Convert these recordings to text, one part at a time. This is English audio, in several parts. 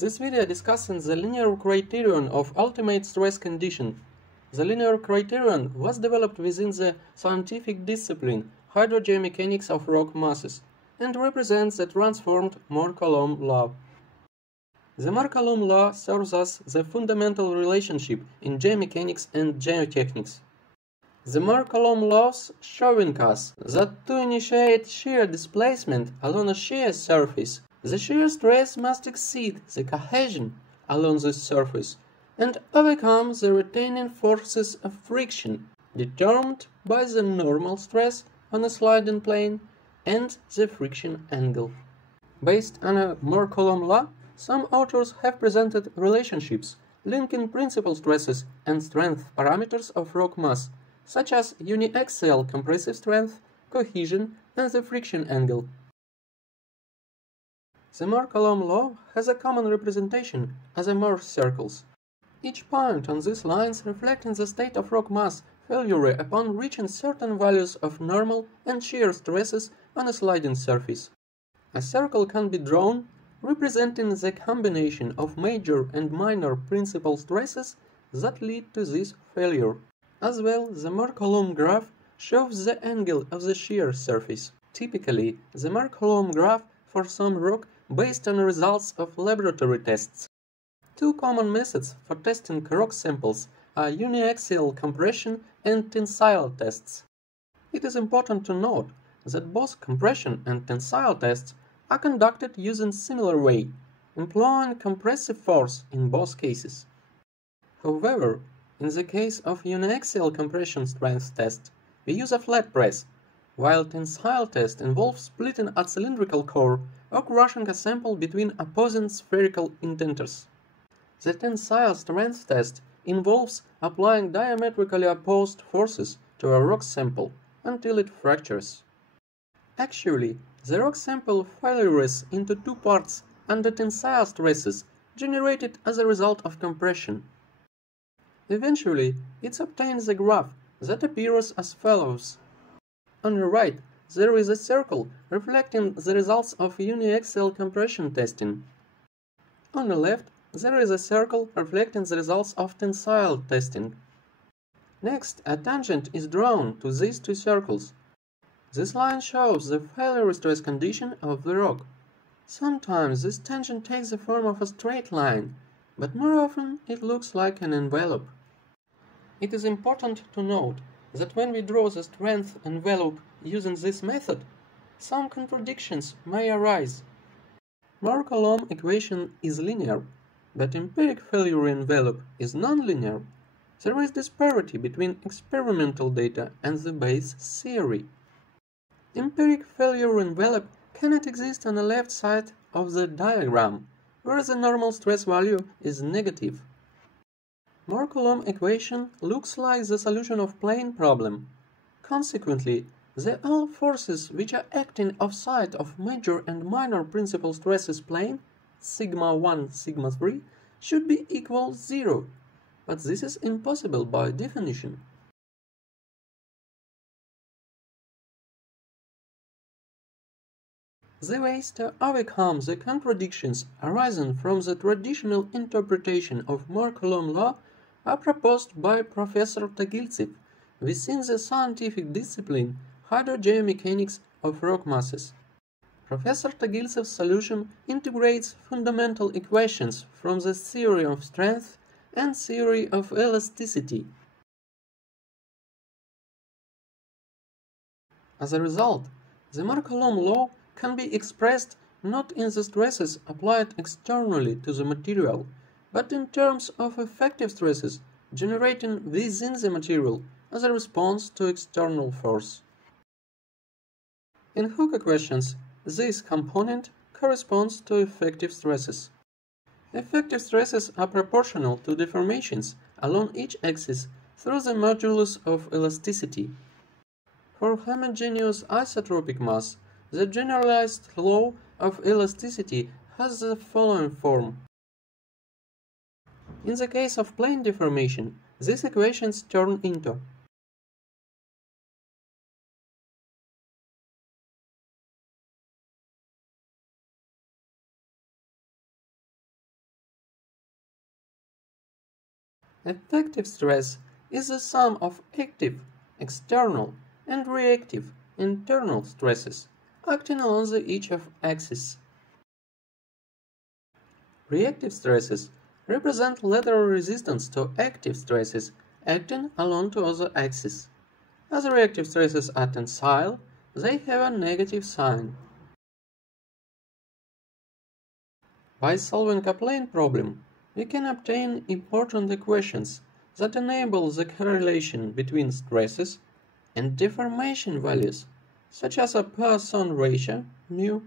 This video discusses the linear criterion of ultimate stress condition. The linear criterion was developed within the scientific discipline hydrogeomechanics of rock masses and represents the transformed Mohr-Coulomb law. The Mohr-Coulomb law serves as the fundamental relationship in geomechanics and geotechnics. The Mohr-Coulomb laws showing us that to initiate shear displacement along a shear surface, the shear stress must exceed the cohesion along this surface and overcome the retaining forces of friction determined by the normal stress on a sliding plane and the friction angle. Based on a Mohr-Coulomb law, some authors have presented relationships linking principal stresses and strength parameters of rock mass, such as uniaxial compressive strength, cohesion, and the friction angle. The Mohr-Coulomb law has a common representation as a Mohr circles. Each point on these lines reflecting the state of rock mass failure upon reaching certain values of normal and shear stresses on a sliding surface. A circle can be drawn representing the combination of major and minor principal stresses that lead to this failure. As well, the Mohr-Coulomb graph shows the angle of the shear surface. Typically, the Mohr-Coulomb graph for some rock based on results of laboratory tests. Two common methods for testing rock samples are uniaxial compression and tensile tests. It is important to note that both compression and tensile tests are conducted using similar way, employing compressive force in both cases. However, in the case of uniaxial compression strength test, we use a flat press, while tensile test involves splitting a cylindrical core or crushing a sample between opposing spherical indenters. The tensile strength test involves applying diametrically opposed forces to a rock sample until it fractures. Actually, the rock sample failures into two parts under tensile stresses generated as a result of compression. Eventually, it obtains a graph that appears as follows. On the right, there is a circle reflecting the results of uniaxial compression testing. On the left, there is a circle reflecting the results of tensile testing. Next, a tangent is drawn to these two circles. This line shows the failure stress condition of the rock. Sometimes this tangent takes the form of a straight line, but more often it looks like an envelope. It is important to note that when we draw the strength envelope using this method, some contradictions may arise. Mohr-Coulomb equation is linear, but empiric failure envelope is nonlinear. There is disparity between experimental data and the base theory. Empiric failure envelope cannot exist on the left side of the diagram, where the normal stress value is negative. Mohr-Coulomb equation looks like the solution of plane problem. Consequently, the all forces which are acting offside of major and minor principal stresses plane, sigma 1, sigma 3, should be equal 0, but this is impossible by definition. The ways to overcome the contradictions arising from the traditional interpretation of Mohr-Coulomb law are proposed by Professor Tagiltsev within the scientific discipline hydrogeomechanics of rock masses. Professor Tagiltsev's solution integrates fundamental equations from the theory of strength and theory of elasticity. As a result, the Mohr-Coulomb law can be expressed not in the stresses applied externally to the material, but in terms of effective stresses generated within the material as a response to external force. In Hooke equations, this component corresponds to effective stresses. Effective stresses are proportional to deformations along each axis through the modulus of elasticity. For homogeneous isotropic mass, the generalized law of elasticity has the following form. In the case of plane deformation, these equations turn into Effective stress is the sum of active, external, and reactive, internal stresses acting along the each of axes. Reactive stresses represent lateral resistance to active stresses acting along to other axes. As reactive stresses are tensile, they have a negative sign. By solving a plane problem, we can obtain important equations that enable the correlation between stresses and deformation values, such as a Poisson ratio, mu,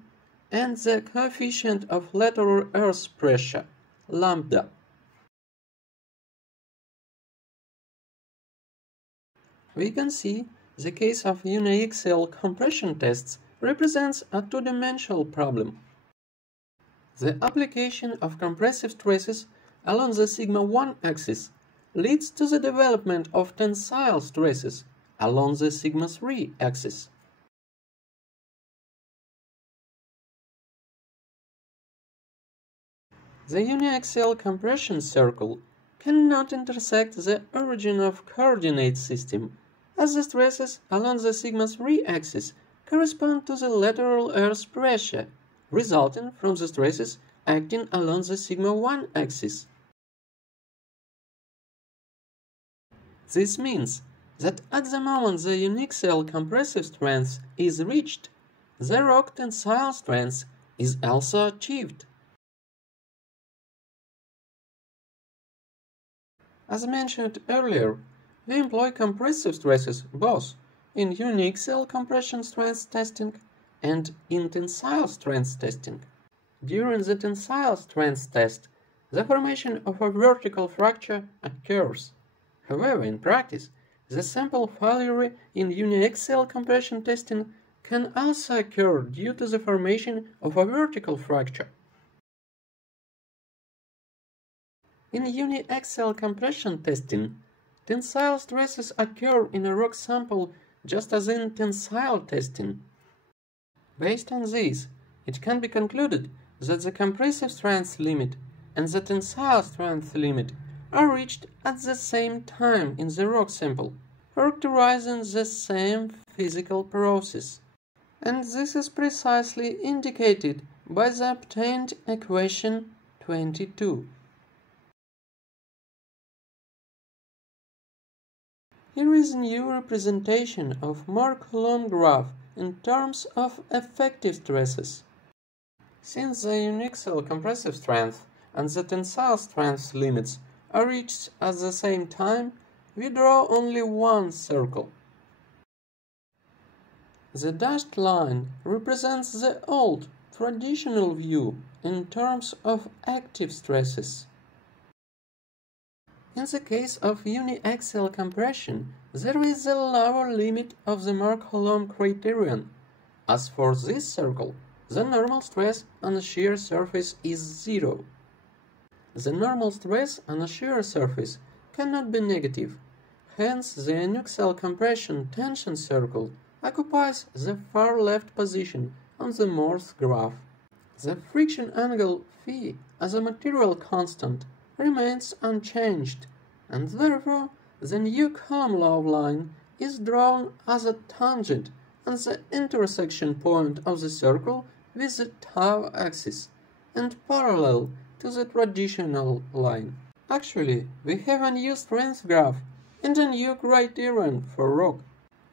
and the coefficient of lateral earth pressure, lambda. We can see the case of uniaxial compression tests represents a two-dimensional problem. The application of compressive stresses along the sigma-1 axis leads to the development of tensile stresses along the sigma-3 axis. The uniaxial compression circle cannot intersect the origin of coordinate system, as the stresses along the sigma-3 axis correspond to the lateral earth pressure, resulting from the stresses acting along the sigma-1 axis. This means that at the moment the uniaxial compressive strength is reached, the rock tensile strength is also achieved. As mentioned earlier, we employ compressive stresses both in uniaxial compression strength testing and in tensile strength testing. During the tensile strength test, the formation of a vertical fracture occurs. However, in practice, the sample failure in uniaxial compression testing can also occur due to the formation of a vertical fracture. In uniaxial compression testing, tensile stresses occur in a rock sample just as in tensile testing. Based on this, it can be concluded that the compressive strength limit and the tensile strength limit are reached at the same time in the rock sample, characterizing the same physical process. And this is precisely indicated by the obtained equation 22. Here is a new representation of Mohr-Coulomb graph in terms of effective stresses. Since the uniaxial compressive strength and the tensile strength limits are reached at the same time, we draw only one circle. The dashed line represents the old, traditional view in terms of active stresses. In the case of uniaxial compression, there is the lower limit of the Mohr-Coulomb criterion. As for this circle, the normal stress on a shear surface is 0. The normal stress on a shear surface cannot be negative, hence the uniaxial compression tension circle occupies the far left position on the Mohr's graph. The friction angle phi as a material constant remains unchanged, and therefore the new Coulomb law line is drawn as a tangent on the intersection point of the circle with the tau axis and parallel to the traditional line. Actually, we have a new strength graph and a new criterion for rock.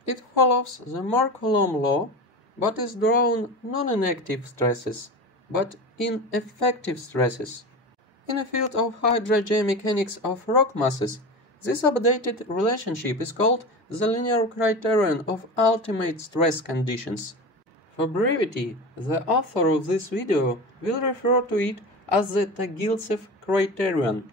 It follows the Mohr-Coulomb law, but is drawn not in active stresses, but in effective stresses. In the field of hydrogeomechanics of rock masses, this updated relationship is called the linear criterion of ultimate stress conditions. For brevity, the author of this video will refer to it as the Tagiltsev criterion.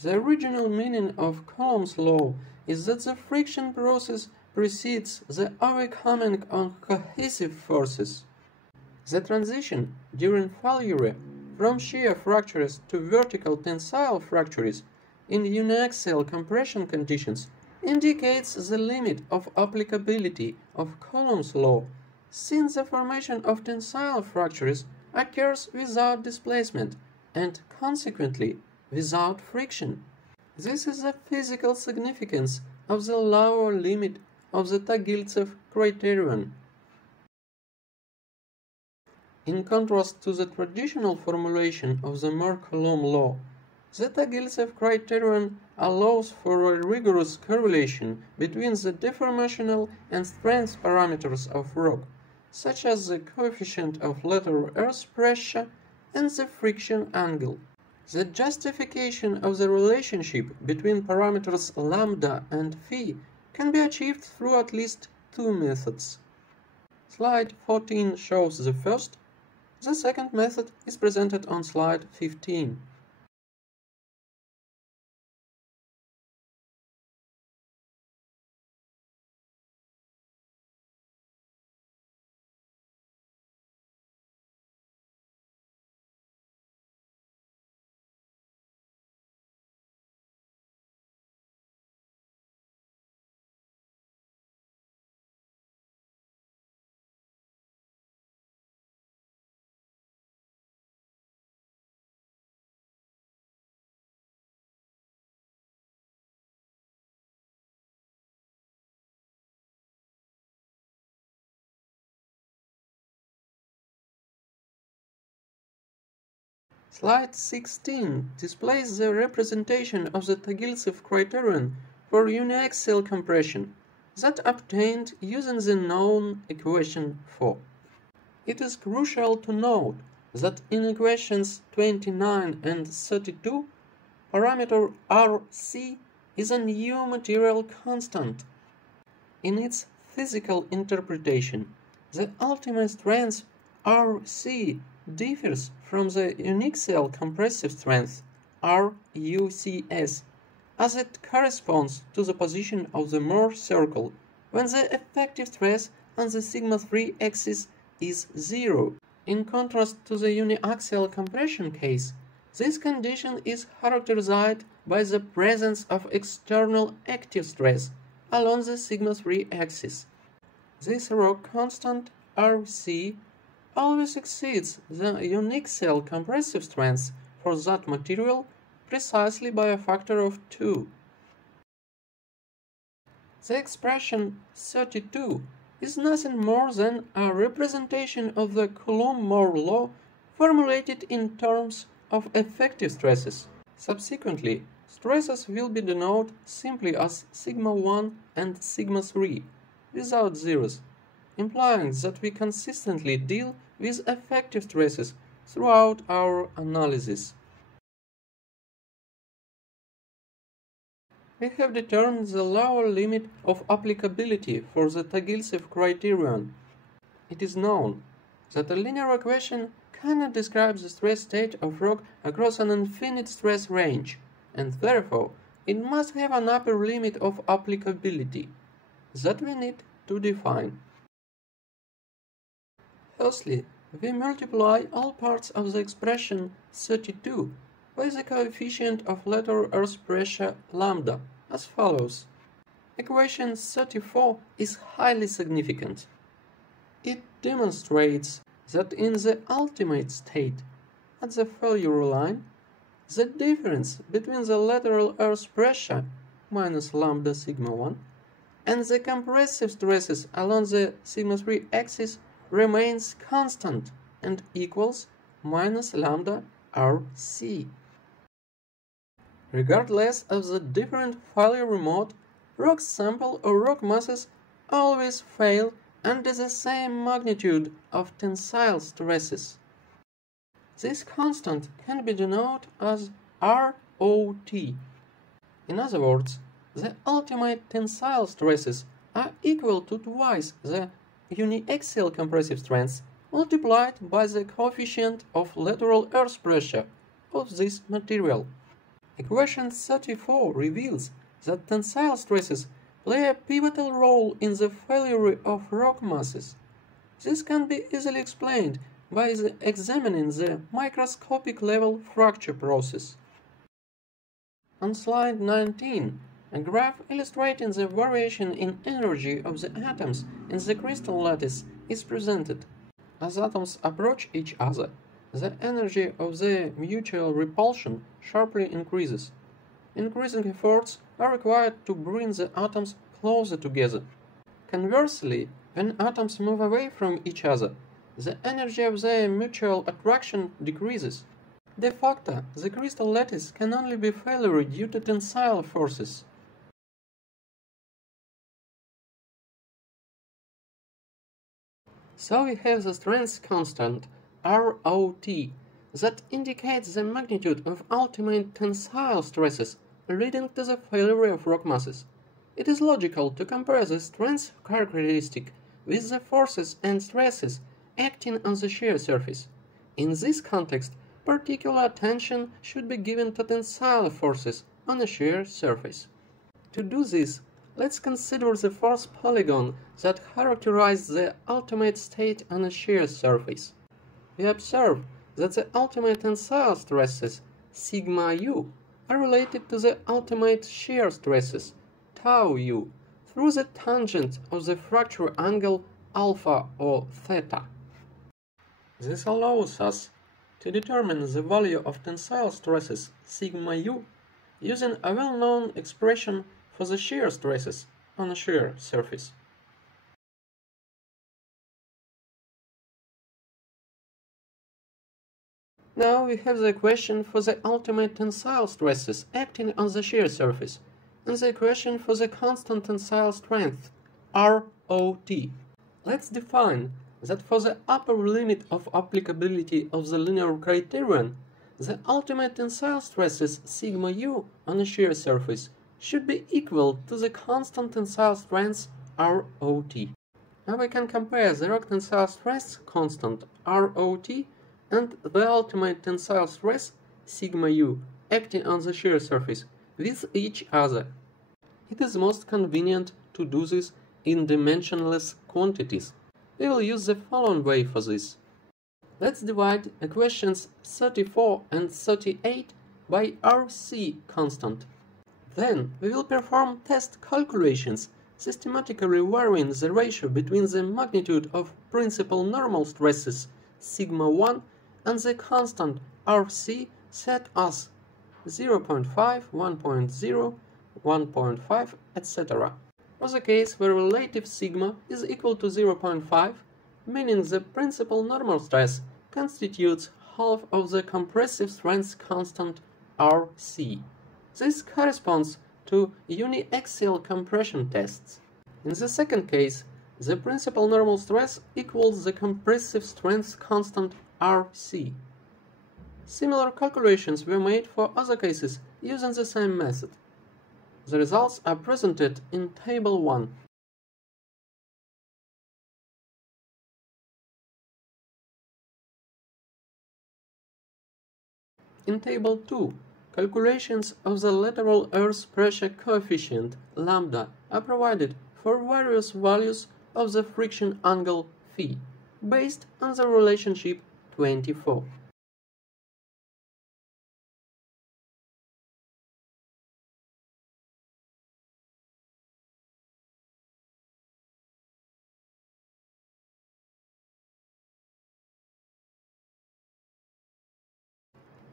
The original meaning of Coulomb's law is that the friction process precedes the overcoming of cohesive forces. The transition during failure from shear fractures to vertical tensile fractures in uniaxial compression conditions indicates the limit of applicability of Coulomb's law, since the formation of tensile fractures occurs without displacement and consequently without friction. This is the physical significance of the lower limit of the Tagiltsev criterion. In contrast to the traditional formulation of the Mohr-Coulomb law, the Tagiltsev criterion allows for a rigorous correlation between the deformational and strength parameters of rock, such as the coefficient of lateral earth pressure and the friction angle. The justification of the relationship between parameters lambda and phi can be achieved through at least two methods. Slide 14 shows the first. The second method is presented on slide 15. Slide 16 displays the representation of the Tagiltsev criterion for uniaxial compression that obtained using the known equation 4. It is crucial to note that in equations 29 and 32, parameter Rc is a new material constant. In its physical interpretation, the ultimate strength Rc differs from the uniaxial compressive strength RUCS, as it corresponds to the position of the Mohr circle when the effective stress on the sigma-3 axis is 0. In contrast to the uniaxial compression case, this condition is characterized by the presence of external active stress along the sigma-3 axis. This rock constant Rc always exceeds the uniaxial compressive strength for that material precisely by a factor of 2. The expression 32 is nothing more than a representation of the Coulomb-Mohr law formulated in terms of effective stresses. Subsequently, stresses will be denoted simply as sigma 1 and sigma 3, without zeros, implying that we consistently deal with effective stresses throughout our analysis. We have determined the lower limit of applicability for the Tagiltsev criterion. It is known that a linear equation cannot describe the stress state of rock across an infinite stress range, and therefore it must have an upper limit of applicability that we need to define. Firstly, we multiply all parts of the expression 32 by the coefficient of lateral earth pressure lambda, as follows. Equation 34 is highly significant. It demonstrates that in the ultimate state, at the failure line, the difference between the lateral earth pressure minus lambda sigma 1 and the compressive stresses along the sigma 3 axis remains constant and equals minus lambda Rc. Regardless of the different failure mode, rock sample or rock masses always fail under the same magnitude of tensile stresses. This constant can be denoted as ROT. In other words, the ultimate tensile stresses are equal to twice the uniaxial compressive strength multiplied by the coefficient of lateral earth pressure of this material. Equation 34 reveals that tensile stresses play a pivotal role in the failure of rock masses. This can be easily explained by examining the microscopic level fracture process. On slide 19, a graph illustrating the variation in energy of the atoms in the crystal lattice is presented. As atoms approach each other, the energy of their mutual repulsion sharply increases. increasing efforts are required to bring the atoms closer together. Conversely, when atoms move away from each other, the energy of their mutual attraction decreases. De facto, the crystal lattice can only be failure due to tensile forces. So we have the strength constant, ROT, that indicates the magnitude of ultimate tensile stresses leading to the failure of rock masses. It is logical to compare the strength characteristic with the forces and stresses acting on the shear surface. In this context, particular attention should be given to tensile forces on a shear surface. To do this, let's consider the force polygon that characterizes the ultimate state on a shear surface. We observe that the ultimate tensile stresses, sigma u, are related to the ultimate shear stresses, tau u, through the tangent of the fracture angle alpha or theta. This allows us to determine the value of tensile stresses sigma u using a well-known expression for the shear stresses on a shear surface. Now we have the equation for the ultimate tensile stresses acting on the shear surface and the equation for the constant tensile strength, ROT. Let's define that for the upper limit of applicability of the linear criterion, the ultimate tensile stresses sigma u on a shear surface should be equal to the constant tensile strength ROT. Now we can compare the rock tensile stress constant ROT and the ultimate tensile stress sigma u acting on the shear surface with each other. It is most convenient to do this in dimensionless quantities. We will use the following way for this. Let's divide equations 34 and 38 by RC constant. Then we will perform test calculations, systematically varying the ratio between the magnitude of principal normal stresses sigma 1 and the constant RC set as 0.5, 1.0, 1.5, etc. For the case where relative sigma is equal to 0.5, meaning the principal normal stress constitutes half of the compressive strength constant Rc. This corresponds to uniaxial compression tests. In the second case, the principal normal stress equals the compressive strength constant Rc. Similar calculations were made for other cases using the same method. The results are presented in Table 1. In Table 2, calculations of the lateral earth pressure coefficient, lambda, are provided for various values of the friction angle phi, based on the relationship 24.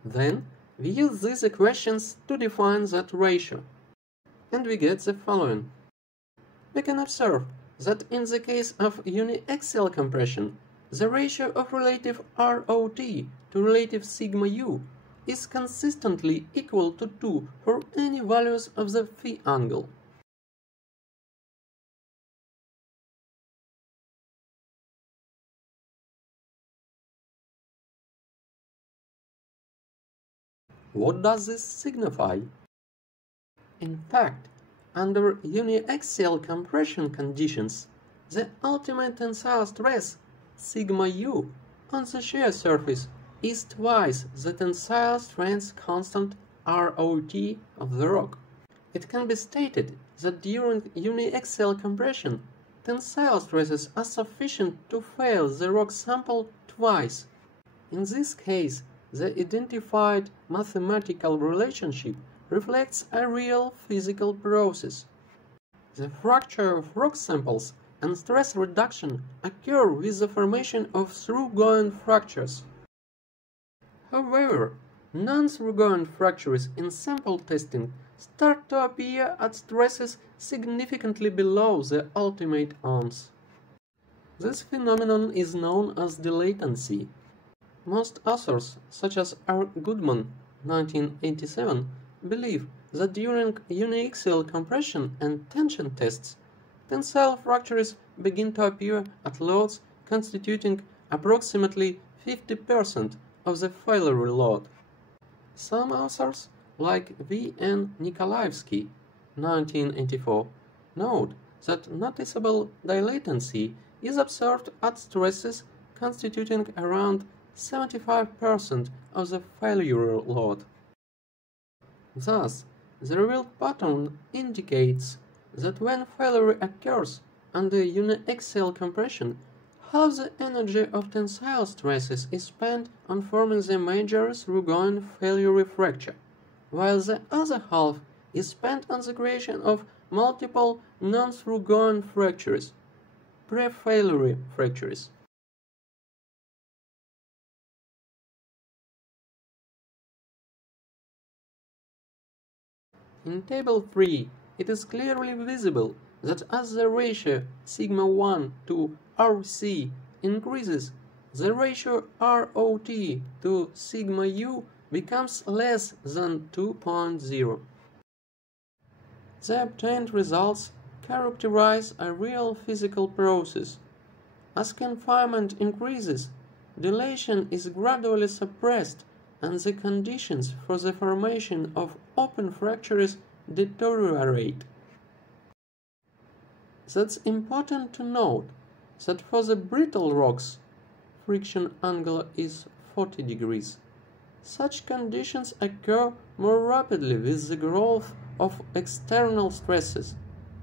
Then, we use these equations to define that ratio, and we get the following. We can observe that in the case of uniaxial compression, the ratio of relative ROT to relative sigma u is consistently equal to 2 for any values of the phi angle. What does this signify? In fact, under uniaxial compression conditions, the ultimate tensile stress, sigma u, on the shear surface is twice the tensile strength constant ROT of the rock. It can be stated that during uniaxial compression, tensile stresses are sufficient to fail the rock sample twice. In this case, the identified mathematical relationship reflects a real physical process. The fracture of rock samples and stress reduction occur with the formation of through-going fractures. However, non-through-going fractures in sample testing start to appear at stresses significantly below the ultimate ounce. This phenomenon is known as dilatancy. Most authors, such as R. Goodman, 1987, believe that during uniaxial compression and tension tests, tensile fractures begin to appear at loads constituting approximately 50% of the failure load. Some authors, like V. N. Nikolaevsky, 1984, note that noticeable dilatancy is observed at stresses constituting around 75% of the failure load. Thus, the real pattern indicates that when failure occurs under uniaxial compression, half the energy of tensile stresses is spent on forming the major through-going failure fracture, while the other half is spent on the creation of multiple non-through-going fractures, pre-failure fractures. In Table 3, it is clearly visible that as the ratio sigma 1 to RC increases, the ratio ROT to sigma U becomes less than 2.0. The obtained results characterize a real physical process. As confinement increases, dilation is gradually suppressed and the conditions for the formation of open fractures deteriorate. That's important to note that for the brittle rocks, friction angle is 40 degrees. Such conditions occur more rapidly with the growth of external stresses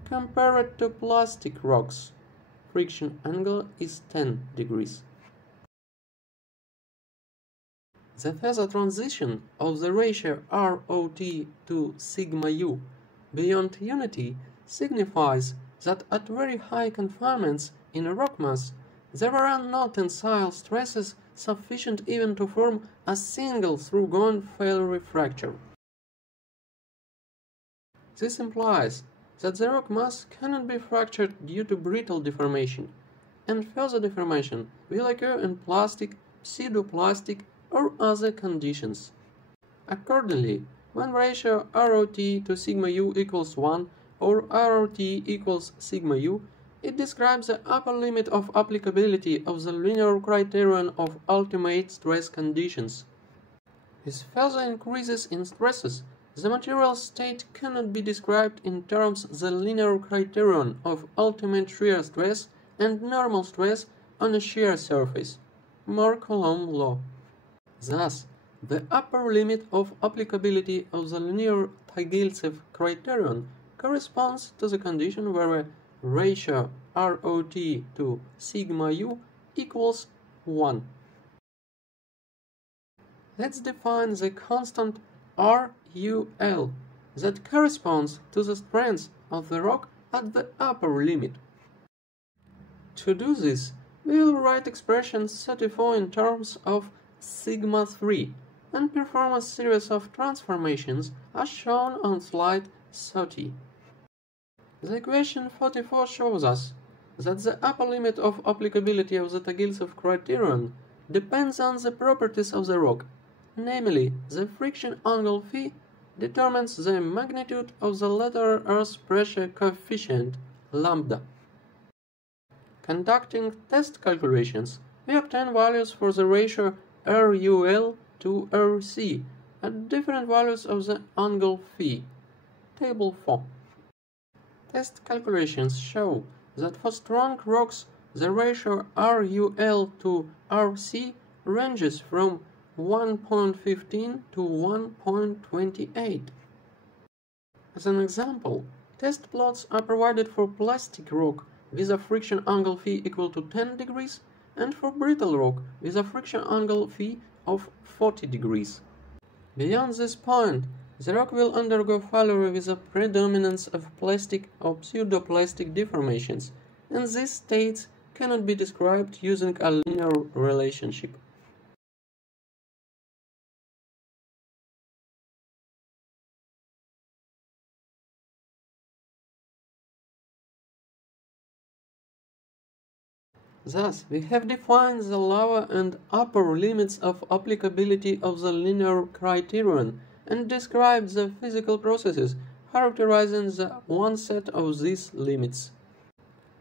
compared to plastic rocks. Friction angle is 10 degrees. The further transition of the ratio ROT to sigma U beyond unity signifies that at very high confinements in a rock mass, there are no tensile stresses sufficient even to form a single through-going failure fracture. This implies that the rock mass cannot be fractured due to brittle deformation, and further deformation will occur in plastic, pseudoplastic, or other conditions. Accordingly, when ratio ROT to sigma U equals 1 or ROT equals sigma U, it describes the upper limit of applicability of the linear criterion of ultimate stress conditions. With further increases in stresses, the material state cannot be described in terms of the linear criterion of ultimate shear stress and normal stress on a shear surface, Mohr-Coulomb law. Thus, the upper limit of applicability of the linear Tagiltsev criterion corresponds to the condition where a ratio ROT to sigma U equals 1. Let's define the constant RUL that corresponds to the strength of the rock at the upper limit. To do this, we will write expression 34 in terms of sigma 3 and perform a series of transformations as shown on slide 30. The equation 44 shows us that the upper limit of applicability of the Tagiltsev criterion depends on the properties of the rock, namely the friction angle phi determines the magnitude of the lateral earth pressure coefficient lambda. Conducting test calculations, we obtain values for the ratio RUL to RC at different values of the angle phi. Table 4. Test calculations show that for strong rocks, the ratio RUL to RC ranges from 1.15 to 1.28. As an example, test plots are provided for plastic rock with a friction angle phi equal to 10 degrees and for brittle rock with a friction angle phi of 40 degrees. Beyond this point, the rock will undergo failure with a predominance of plastic or pseudoplastic deformations, and these states cannot be described using a linear relationship. Thus, we have defined the lower and upper limits of applicability of the linear criterion and described the physical processes characterizing the one set of these limits.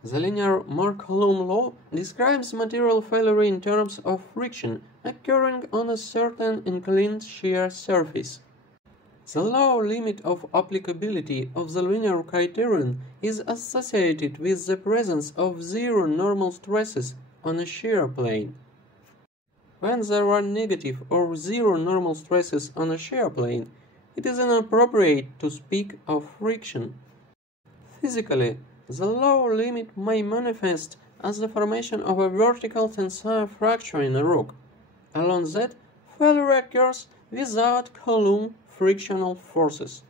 The linear Mohr-Coulomb law describes material failure in terms of friction occurring on a certain inclined shear surface. The lower limit of applicability of the linear criterion is associated with the presence of zero normal stresses on a shear plane. When there are negative or zero normal stresses on a shear plane, it is inappropriate to speak of friction. Physically, the lower limit may manifest as the formation of a vertical tensile fracture in a rock. Along that, failure occurs without Coulomb frictional forces.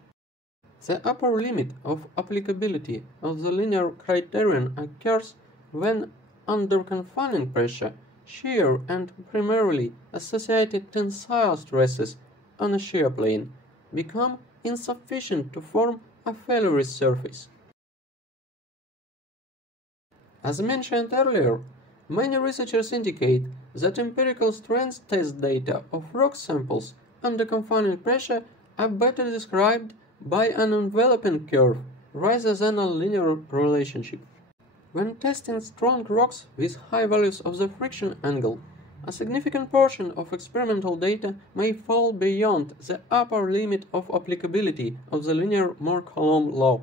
The upper limit of applicability of the linear criterion occurs when, under confining pressure, shear and primarily associated tensile stresses on a shear plane become insufficient to form a failure surface. As mentioned earlier, many researchers indicate that empirical strength test data of rock samples under confining pressure are better described by an enveloping curve rather than a linear relationship. When testing strong rocks with high values of the friction angle, a significant portion of experimental data may fall beyond the upper limit of applicability of the linear Mohr-Coulomb law.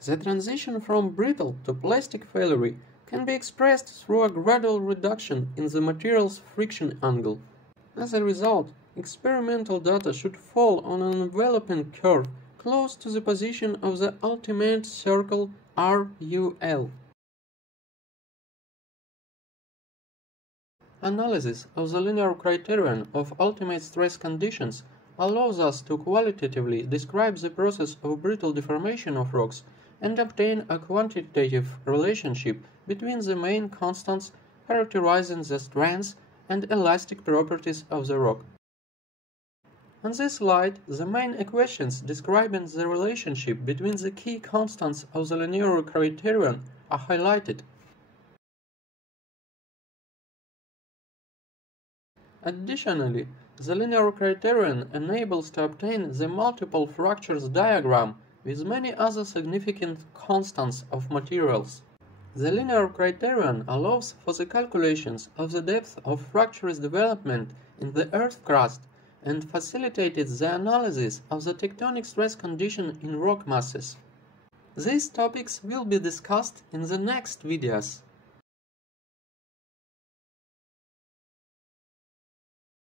The transition from brittle to plastic failure can be expressed through a gradual reduction in the material's friction angle. As a result, experimental data should fall on an enveloping curve close to the position of the ultimate circle RUL. Analysis of the linear criterion of ultimate stress conditions allows us to qualitatively describe the process of brittle deformation of rocks and obtain a quantitative relationship between the main constants characterizing the strength and elastic properties of the rock. On this slide, the main equations describing the relationship between the key constants of the linear criterion are highlighted. Additionally, the linear criterion enables to obtain the multiple fractures diagram with many other significant constants of materials. The linear criterion allows for the calculations of the depth of fractures development in the Earth crust and facilitated the analysis of the tectonic stress condition in rock masses. These topics will be discussed in the next videos.